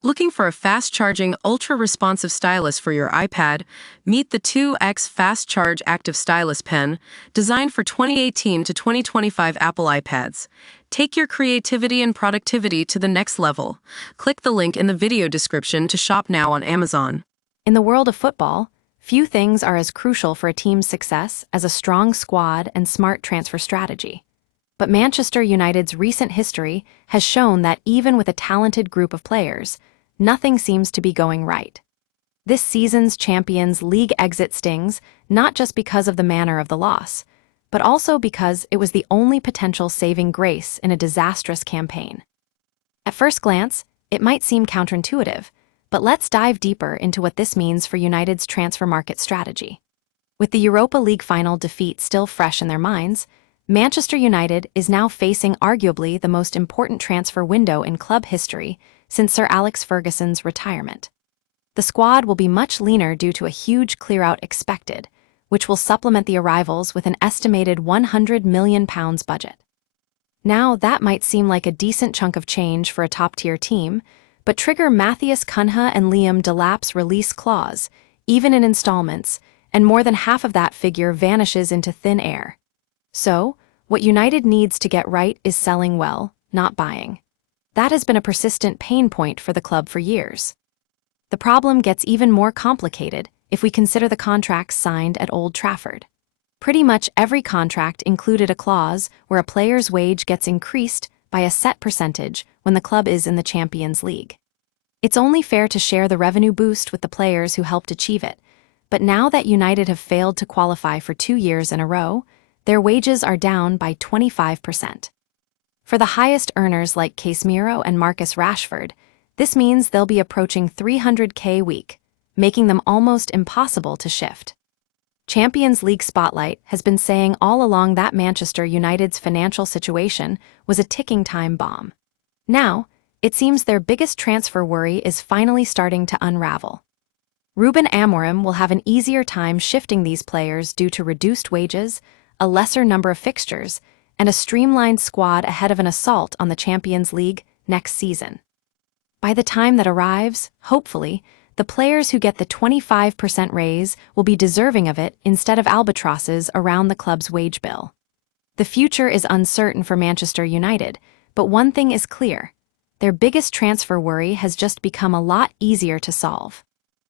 Looking for a fast-charging, ultra-responsive stylus for your iPad? Meet the 2X Fast Charge Active Stylus Pen, designed for 2018 to 2025 Apple iPads. Take your creativity and productivity to the next level. Click the link in the video description to shop now on Amazon. In the world of football, few things are as crucial for a team's success as a strong squad and smart transfer strategy. But Manchester United's recent history has shown that even with a talented group of players, nothing seems to be going right. This season's Champions League exit stings not just because of the manner of the loss, but also because it was the only potential saving grace in a disastrous campaign. At first glance, it might seem counterintuitive, but let's dive deeper into what this means for United's transfer market strategy. With the Europa League final defeat still fresh in their minds, Manchester United is now facing arguably the most important transfer window in club history since Sir Alex Ferguson's retirement. The squad will be much leaner due to a huge clear-out expected, which will supplement the arrivals with an estimated £100 million budget. Now, that might seem like a decent chunk of change for a top-tier team, but trigger Matthias Cunha and Liam Delap's release clause, even in installments, and more than half of that figure vanishes into thin air. So, what United needs to get right is selling well, not buying. That has been a persistent pain point for the club for years. The problem gets even more complicated if we consider the contracts signed at Old Trafford. Pretty much every contract included a clause where a player's wage gets increased by a set percentage when the club is in the Champions League. It's only fair to share the revenue boost with the players who helped achieve it, but now that United have failed to qualify for 2 years in a row, their wages are down by 25%. For the highest earners like Casemiro and Marcus Rashford, this means they'll be approaching $300K a week, making them almost impossible to shift. Champions League Spotlight has been saying all along that Manchester United's financial situation was a ticking time bomb. Now, it seems their biggest transfer worry is finally starting to unravel. Ruben Amorim will have an easier time shifting these players due to reduced wages, a lesser number of fixtures, and a streamlined squad ahead of an assault on the Champions League next season. By the time that arrives, hopefully, the players who get the 25% raise will be deserving of it instead of albatrosses around the club's wage bill. The future is uncertain for Manchester United, but one thing is clear: their biggest transfer worry has just become a lot easier to solve.